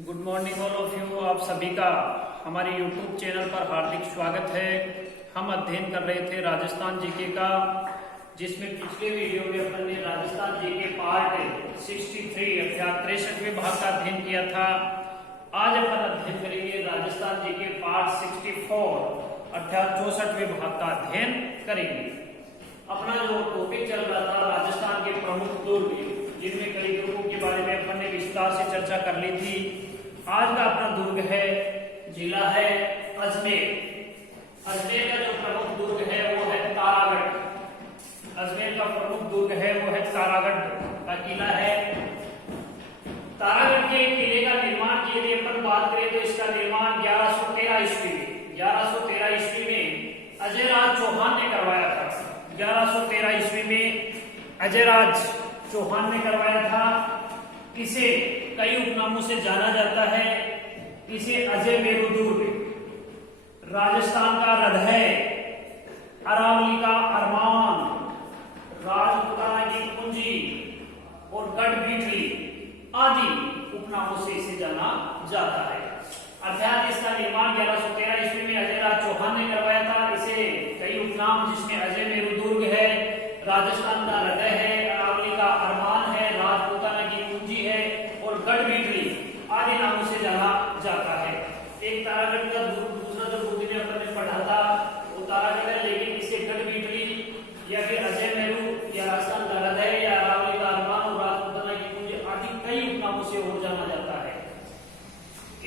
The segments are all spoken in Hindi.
Good morning all of you. आप सभी का हमारे यूट्यूब चैनल पर हार्दिक स्वागत है। हम अध्ययन कर रहे थे राजस्थान जीके का, जिसमें पिछले वीडियो में अपन ने राजस्थान जीके पार्ट 63 अर्थात 63वें भाग का अध्ययन किया था। आज अपन अध्ययन करेंगे राजस्थान जीके पार्ट 64 अर्थात 64वें भाग का अध्ययन करेंगे। अपना जो टॉपिक चल रहा था राजस्थान के प्रमुख दुर्ग, जिनमें कई दुर्गों के बारे में अपन ने विस्तार से चर्चा कर ली थी। आज का अपना दुर्ग है, जिला है अजमेर। अजमेर का जो प्रमुख दुर्ग है वो है तारागढ़। अजमेर का प्रमुख दुर्ग है वो है तारागढ़ का किला है। तारागढ़ के किले का निर्माण की यदि अपन बात करें तो इसका निर्माण 1113 ईस्वी में अजयराज चौहान ने करवाया था। 1113 ईस्वी में अजयराज चौहान ने करवाया था। इसे कई उपनामों से जाना जाता है। इसे अजय मेरु दुर्ग, राजस्थान का हृदय, अरावली का अरमान, राजपुताना की कुंजी और गढ़ भीटली आदि उपनामों से इसे जाना जाता है। अर्थात इसका निर्माण 1113 ईस्वी में अजयराज चौहान ने करवाया था। इसे कई उपनाम, जिसमें अजय मेरु दुर्ग है, राजस्थान का हृदय है, अरावली का अरमान है, राजपुताना की कुंजी है और गढ़ भीटली आदि नामों से जाना जाता है। एक तारागढ़ का दूसरा जो बुद्धि में अपन ने पढ़ा था वो तारागढ़ है, लेकिन इसे गढ़ भीटली या फिर अजय मेरु या राजस्थान का हृदय या अरावली का अरमान और राजपुताना की कुंजी आदि कई उपनामों से और जाना जाता है।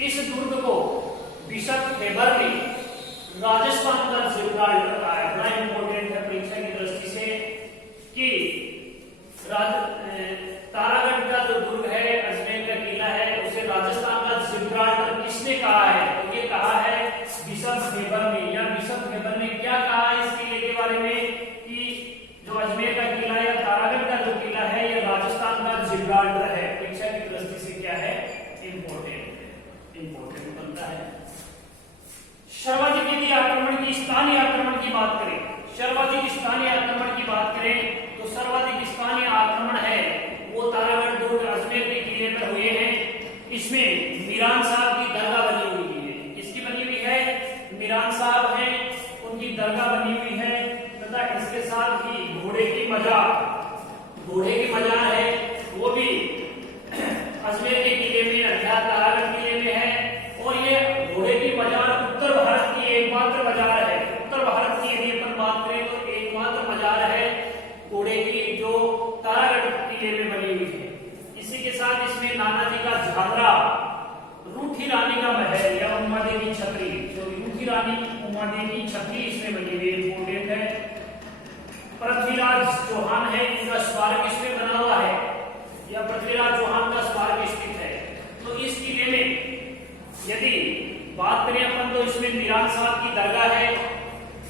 इस दुर्ग को बिशप हेबर ने राजस्थान का जिब्राल्टर कहा है। बड़ा इंपॉर्टेंट है परीक्षा की दृष्टि से कि तारागढ़ का जो दुर्ग है, अजमेर का किला है, उसे राजस्थान का जिब्राल्टर किसने कहा है? तो ये कहा है बिशप हेबर ने। या बिशप हेबर ने क्या कहा है इस किले के बारे में कि जो अजमेर का किला या तारागढ़ का जो किला है ये राजस्थान का जिब्राल्टर है। परीक्षा की दृष्टि से क्या है? इंपॉर्टेंट बनता है। सर्वाधिक यदि आक्रमण की स्थानीय आक्रमण की बात करें, सर्वाधिक स्थानीय आक्रमण की बात करें तो सर्वाधिक स्थानीय आक्रमण है वो तारागढ़ दुर्ग अजमेर के किले पर हुए हैं। इसमें मीरान साहब की दरगाह बनी हुई है। किसकी बनी हुई है? मीरान साहब हैं, उनकी दरगाह बनी हुई है तथा इसके साथ ही घोड़े की मजार है वो भी अजमेर के किले में अर्थात तारागढ़ किले में है। और ये घोड़े की मजार उत्तर भारत की एकमात्र मजार है। उत्तर भारत की यदि अपन बात करें तो एकमात्र मजार है घोड़े की जो तारागढ़ किले में बनी हुई है। इसी के साथ इसमें नाना जी का झालरा, रूठी रानी का महल या उमादे की छतरी, जो रूठी रानी उमादे की छतरी इसमें बनी हुई है, इंपोर्टेंट है। पृथ्वीराज चौहान है, इनका स्मारक इसमें बना हुआ है या पृथ्वीराज चौहान का स्मारक स्थित है। तो इस किले में यदि बात करें अपन तो इसमें मीरान साहब की दरगाह है,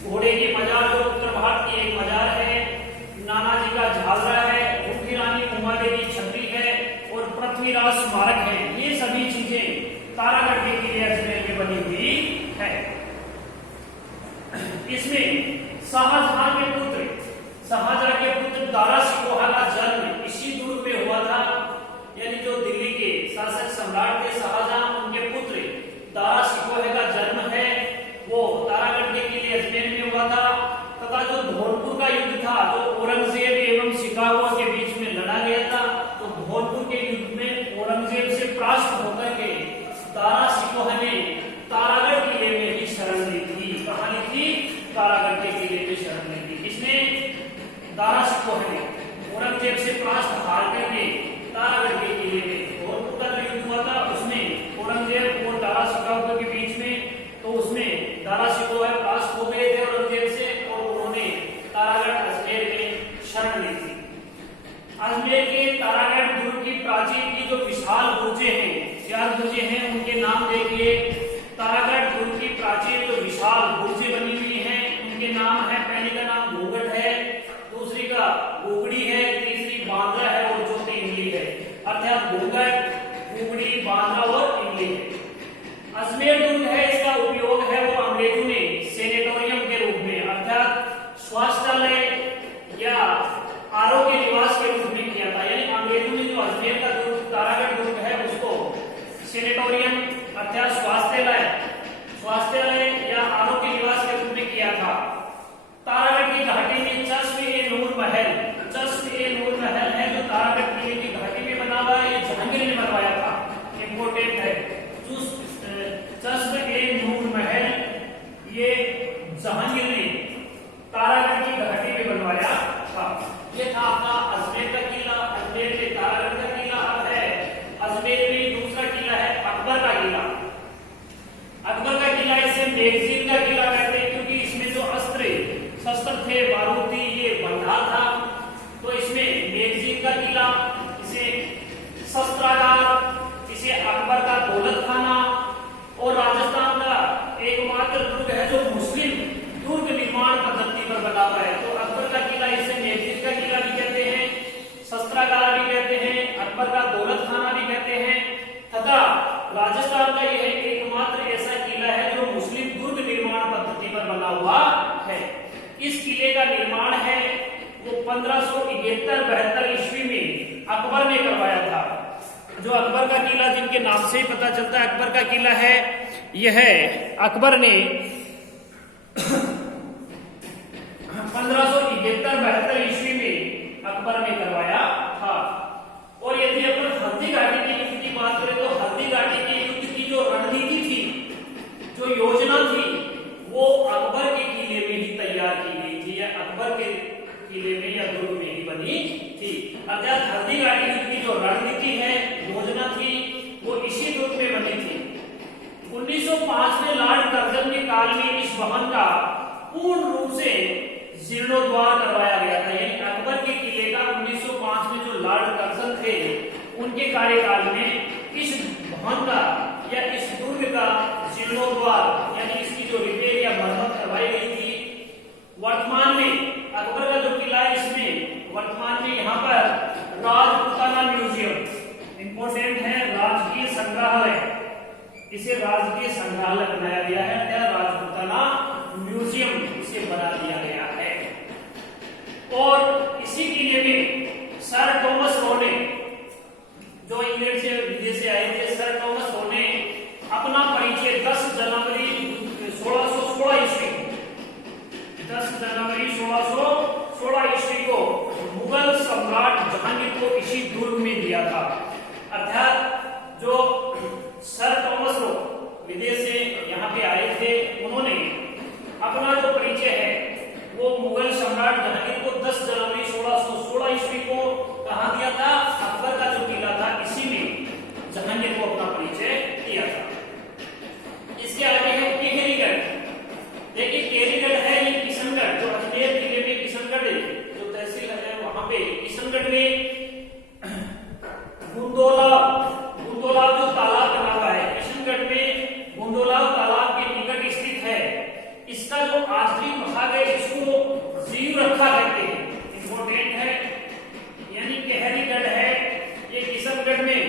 घोड़े की मजार जो उत्तर भारत की एक मजार है, नाना जी का झालरा है, रूठी रानी उमादे की छतरी है और पृथ्वीराज स्मारक है। ये सभी चीजें तारागढ़ के किले अजमेर में बनी हुई है। इसमें शाहजहां के पुत्र दारा सिकोहा का जन्म इसी दुर्ग में हुआ था। यानी जो दिल्ली के शासक सम्राट थे शाहजहां, उनके पुत्र दारा सिकोहा का जन्म है वो तारागढ़ के किले अजमेर में हुआ था। तथा जो धौलपुर का युद्ध था, जो औरंगजेब एवं शिकागो के बीच में लड़ा गया था, तो धौलपुर के युद्ध में औरंगजेब से परास्त होकर के दारा सिकोहा ने तारागढ़ किले में ही शरण ली थी। कहां ली थी? तारागढ़ के किले में शरण ली थी। किसने? दारा सिकोहा ने। औरंगजेब से परास्त हार करके तारागढ़ के किले में धौलपुर का जो युद्ध हुआ था उसमें औरंगजेब और दारा सिकोहा के बीच में, तो उसमें दारा सिकोहा परास्त हो गए थे औरंगजेब से और उन्होंने तारागढ़ अजमेर में शरण ली थी। अजमेर के तारागढ़ दुर्ग की प्राचीर की जो विशाल बुर्जें हैं, 4 बुर्जें हैं, उनके नाम देखिए। तारागढ़ दुर्ग की प्राचीर जो विशाल बुर्जें बनी हुई हैं उनके नाम है, पहली का नाम घोगट है, दूसरी का गुगड़ी है, तीसरी बांद्रा है और चौथी इमली है। अर्थात घोगट, गुगड़ी, बांद्रा और इमली है। अजमेर दुर्ग है, इसका उपयोग है वो अंग्रेजों ने सेनेटोरियम के रूप में अर्थात स्वास्थ्यालय या आरोग्य निवास के रूप में किया था। यानी अंग्रेजों ने जो अजमेर का दुर्ग तारागढ़ दुर्ग है उसको सेनेटोरियम ये था आपका अजमेर का किला। अजमेर में तारागढ़ का किला अब है। अजमेर में दूसरा किला है अकबर का किला। अकबर का किला इसे मैगजीन का किला कहते हैं, क्योंकि इसमें जो अस्त्र शस्त्र थे, बारूद थी, ये बंधा था, तो इसमें मैगजीन का किला, इसे शस्त्रागार, इसे अकबर का दौलत खाना, और राजस्थान का एकमात्र दुर्ग है जो मुस्लिम दुर्ग निर्माण पद्धति पर बना हुआ है। तो अकबर का किला इसे मैगजीन का किला भी कहते हैं, शस्त्रागार भी कहते हैं, अकबर का दौलत खाना भी कहते हैं, तथा राजस्थान का यह एकमात्र ऐसा किला है जो मुस्लिम दुर्ग निर्माण पद्धति पर बना हुआ है। इस किले का निर्माण है वो 1571-72 ईस्वी में अकबर ने करवाया था। जो अकबर का किला जिनके नाम से ही पता चलता है अकबर का किला है, यह अकबर ने 1571-72 ईस्वी में अकबर ने करवाया था। और यदि अपन हल्दी घाटी के युद्ध की बात करें तो हल्दी घाटी के युद्ध की जो रणनीति थी, जो योजना थी, वो अकबर के किले में ही तैयार की गई थी, या अकबर के किले में या दुर्ग में ही बनी थी। अर्थात हल्दी घाटी युद्ध की जो रणनीति है, योजना थी, वो इसी दुर्ग में बनी थी। 1905 में लॉर्ड कर्जन के काल में इस भवन का पूर्ण रूप से जीर्णोद्धार करवाया गया था। यानी अकबर के किले का 1905 में जो लॉर्ड कर्जन थे, उनके कार्यकाल में इस भवन का या इस दुर्ग का जीर्णोद्धार यानी इसकी जो रिपेयर या मरम्मत करवाई गई थी। वर्तमान में अकबर का जो किला है, इसमें वर्तमान में यहाँ पर राजपूताना म्यूजियम इंपोर्टेंट है, राजकीय संग्रहालय, इसे राजकीय संग्रहालय बनाया गया है, या राजपूताना म्यूजियम इसे बना दिया गया है। और इसी किले में सर थॉमस रो ने, जो इंग्लैंड से विदेश से आए थे, सर थॉमस रो ने अपना परिचय 10 जनवरी 1616 ईस्वी 10 जनवरी 1616 ईस्वी को मुगल सम्राट जहांगीर को इसी दुर्ग में दिया था। अर्थात जो सर थॉमस रो विदेश से यहाँ पे आए थे, उन्होंने अपना जो परिचय है वो मुगल सम्राट जहांगीर को 10 जनवरी 1616 ईस्वी को कहा दिया था। अकबर का जो किला था, इसी में जहांगीर को अपना परिचय दिया था। इसके आगे है केहरीगढ़। देखिए केहरीगढ़ है ये किशनगढ़, जो अजमेर जिले में किशनगढ़ जो तहसील है, वहां पे किशनगढ़ में गुंदोलाव जो तालाब बना हुआ है, किशनगढ़ में गुंदोलाव तालाब के निकट स्थित है। इसका जो आंतरिक भाग है, इसको जीव रखा कहते हैं, इंपोर्टेंट है। यानी केहरीगढ़ है, ये किशनगढ़ में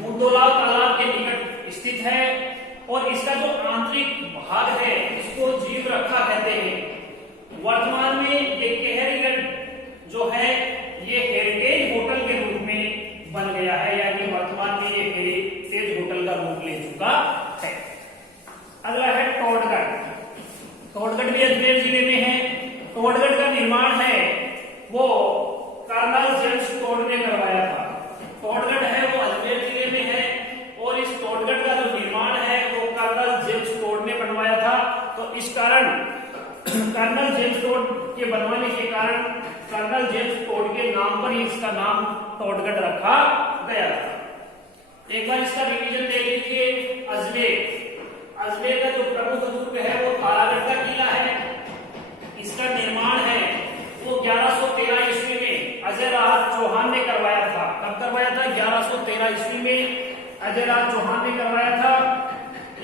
गुंदोलाव तालाब के निकट स्थित है, और इसका जो आंतरिक भाग है, इसको जीव रखा कहते हैं। वर्तमान में ये केहरीगढ़ जो है, ये हेरिटेज होटल के रूप में बन गया है, यानी वर्तमान में ये हेरिटेज होटल का रूप ले चुका है। अगला है टोडगढ़। टोडगढ़ भी अजमेर जिले में है। टोडगढ़ का निर्माण है वो कर्नल जेम्स टोड ने करवाया था। टोडगढ़ है वो अजमेर जिले में है, और इस टोडगढ़ का जो निर्माण है वो कर्नल जेम्स टोड ने बनवाया था। तो इस कारण कर्नल जेम्स टोड के बनवाने के कारण कर्नल जेम्स टोड के नाम पर ही इसका नाम टोडगढ़ रखा गया था। एक बार इसका रिवीजन देख लीजिए। अजमेर का जो प्रमुख दुर्ग है वो तारागढ़ का किला है। इसका निर्माण है वो 1113 ईस्वी में अजय राज चौहान ने करवाया था। कब करवाया था? 1113 ईस्वी में अजय राज चौहान ने करवाया था।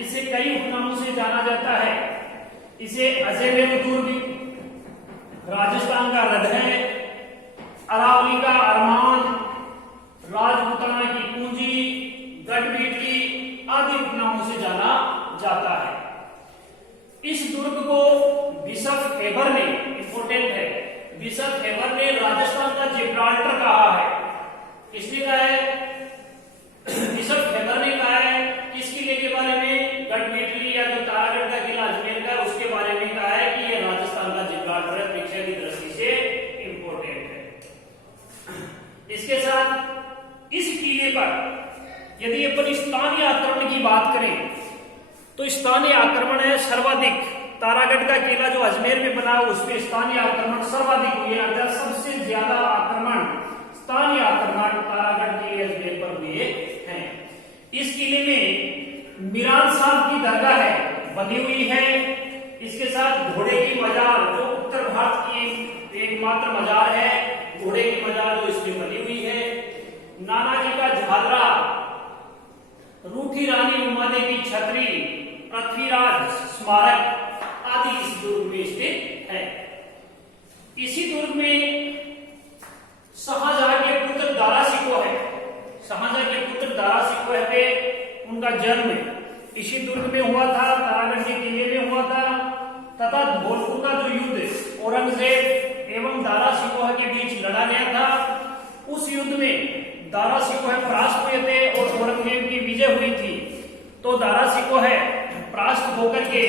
इसे कई उपनामों से जाना जाता है। इसे अजयमेर दुर्ग, राजस्थान का हृदय, अरावली का अरमान, राजपूताना की पूंजी, गढ़बीटली आदि उपनामों से जाना जाता है। इस दुर्ग को बिशप हेबर ने, इंपोर्टेंट है, बिशप हेबर ने राजस्थान का जिब्राल्टर कहा है। किसने कहा है? बिशप हेबर ने कहा है। किस किले के बारे में? गढ़बीटली या जो तारागढ़ का किला अजमेर का, उसके बारे में कहा है कि यह राजस्थान का जिब्राल्टर है, परीक्षा की दृष्टि से इंपोर्टेंट है। इसके साथ इस किले पर यदि अपन स्थानीय आक्रमण की बात करें तो स्थानीय आक्रमण है सर्वाधिक। तारागढ़ का किला जो अजमेर में बना, उसमें स्थानीय आक्रमण सर्वाधिक हुए, अर्थात सबसे ज्यादा मजार है, घोड़े की मजार जो इसमें बनी हुई है। नाना जी का झालरा, रूठी रानी उमादे की छतरी, पृथ्वीराज स्मारक आदि इस दुर्ग में स्थित है। इसी दुर्ग में शाहजहां के पुत्र दारा शिकोह है। शाहजहां के पुत्र दारा शिकोह पे उनका जन्म इसी दुर्ग में हुआ था, तारागढ़ के किले में हुआ था तथा धौलपुर का जो युद्ध औरंगजेब एवं दारा शिकोह के बीच लड़ा गया था, उस युद्ध में दारा शिकोह परास्त हुए थे और औरंगजेब की विजय हुई थी। तो दारा शिकोह परास्त होकर के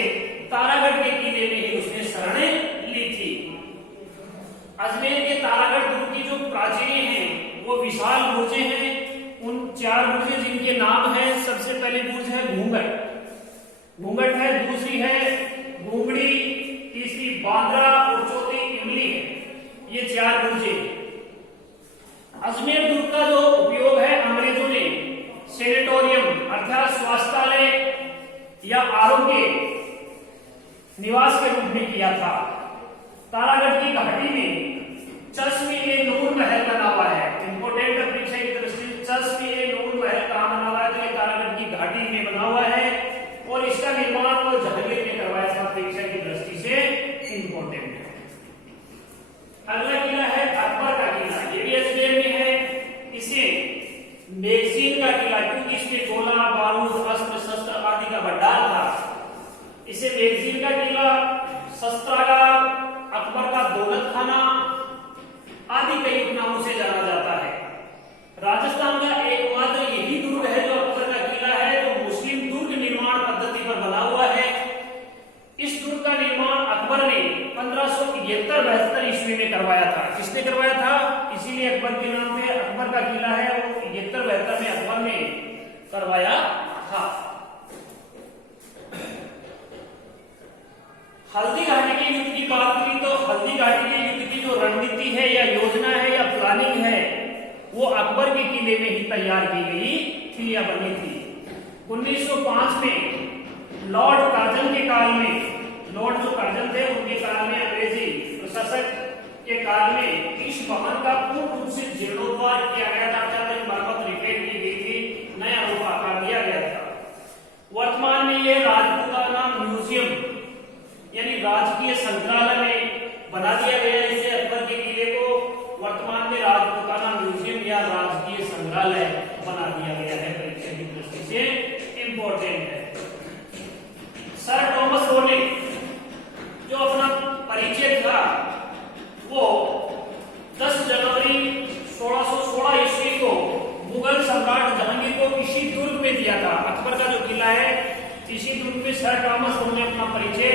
तारागढ़ के किले में ही उसने शरण ली थी। अजमेर के तारागढ़ दुर्ग की जो प्राचीरें हैं वो विशाल बुर्जें हैं। उन 4 बुर्जें जिनके नाम है, सबसे पहली बुर्ज है घूंघट है, दूसरी है घूंगड़ी, तीसरी बांद्रा और चौथी इमली है। ये 4 बुर्जें। अजमेर दुर्ग का जो उपयोग है अंग्रेजों ने सेनेटोरियम अर्थात स्वास्थ्यालय या आरोग्य निवास के रूप में किया था। तारागढ़ की घाटी में चश्मे-ए-नूर महल बना हुआ है। इंपोर्टेंट परीक्षा की दृष्टि से चश्मे-ए-नूर महल कहां बना हुआ है? तो ये तारागढ़ की घाटी में बना हुआ है और इसका निर्माण वो जहांगीर ने करवाया था। परीक्षा की दृष्टि से इंपोर्टेंट है। अगला किला है अकबर का किला। ये भी अजमेर में है। इसे मैगजीन का किला, क्योंकि इसमें गोला बारूद अस्त्र शस्त्र आदि का भंडार था, इसे मैगजीन का किला, शस्त्रागार, अकबर का दौलत खाना आदि कई उपनामों से जाना जाता है। राजस्थान का एकमात्र यही दुर्ग है जो अकबर का किला है जो मुस्लिम दुर्ग निर्माण पद्धति पर बना हुआ है। इस दुर्ग का निर्माण अकबर ने 1571-72 ईस्वी में करवाया था। किसने करवाया था? इसीलिए अकबर के नाम पे अकबर का किला है। वो 71-72 में अकबर ने करवाया था। हल्दी घाटी के युद्ध की बात करी तो हल्दी घाटी के युद्ध की जो रणनीति है या योजना है या प्लानिंग है वो अकबर के किले में ही तैयार की गई थी या बनी थी। 1905 में लॉर्ड कर्जन के काल में, लॉर्ड जो कर्जन थे उनके काल में, अंग्रेजी प्रशासक के काल में इस भवन का पूर्ण रूप से जीर्णोद्धार किया गया था, मरम्मत रिपेयर की गई थी, नया रूप आकार दिया गया था। वर्तमान में यह राजपूताना म्यूजियम यानी राजकीय संग्रहालय में बना दिया गया है। इसे अकबर के किले को वर्तमान में राजपूताना म्यूजियम या राजकीय संग्रहालय बना दिया गया है। परीक्षा की दृष्टि से इंपॉर्टेंट है। सर थॉमस लो ने जो अपना परिचय था वो 10 जनवरी 1616 ईस्वी को मुगल सम्राट जहांगीर को इसी दुर्ग में दिया था। अकबर का जो किला है इसी दुर्ग में सर थॉमस लो ने अपना परिचय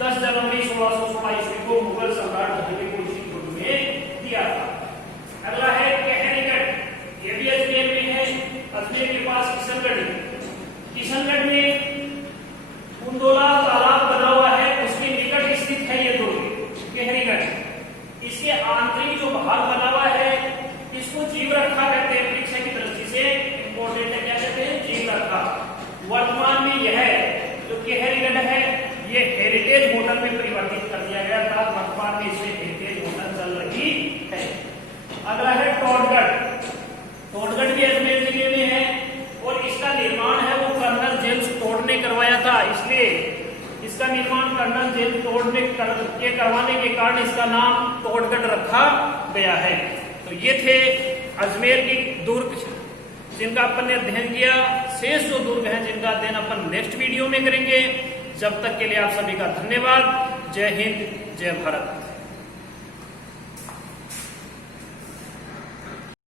10 जनवरी 1616 ईस्वी को मुगल सम्राट जहांगीर को इसी दुर्ग में दिया था। अगला है कहरीगढ़। ये भी अजमेर में है। अजमेर के पास किशनगढ़ में कुंडोला तालाब बना हुआ है, उसके निकट स्थित है ये दुर्ग कहरीगढ़। इसके आंतरिक जो भाग बना हुआ है इसको जीव रखा कहते हैं। परीक्षा की दृष्टि से इंपॉर्टेंट है। क्या कहते हैं? जीव रखा। वर्तमान में यह जो कहरीगढ़ है ये हेरिटेज होटल में परिवर्तित कर दिया गया था। वर्तमान में इसे हेरिटेज होटल चल रही है। अगला है टोडगढ़ भी अजमेर जिले में है और इसका निर्माण है वो कर्नल जेम्स टोड ने करवाया था। इसलिए इसका निर्माण कर्नल जेम्स टोड ने करवाने के कारण इसका नाम टोडगढ़ रखा गया है। तो ये थे अजमेर के दुर्ग जिनका अपन ने अध्ययन किया। शेष जो दुर्ग हैं जिनका अध्ययन अपन नेक्स्ट वीडियो में करेंगे। जब तक के लिए आप सभी का धन्यवाद। जय हिंद, जय भारत।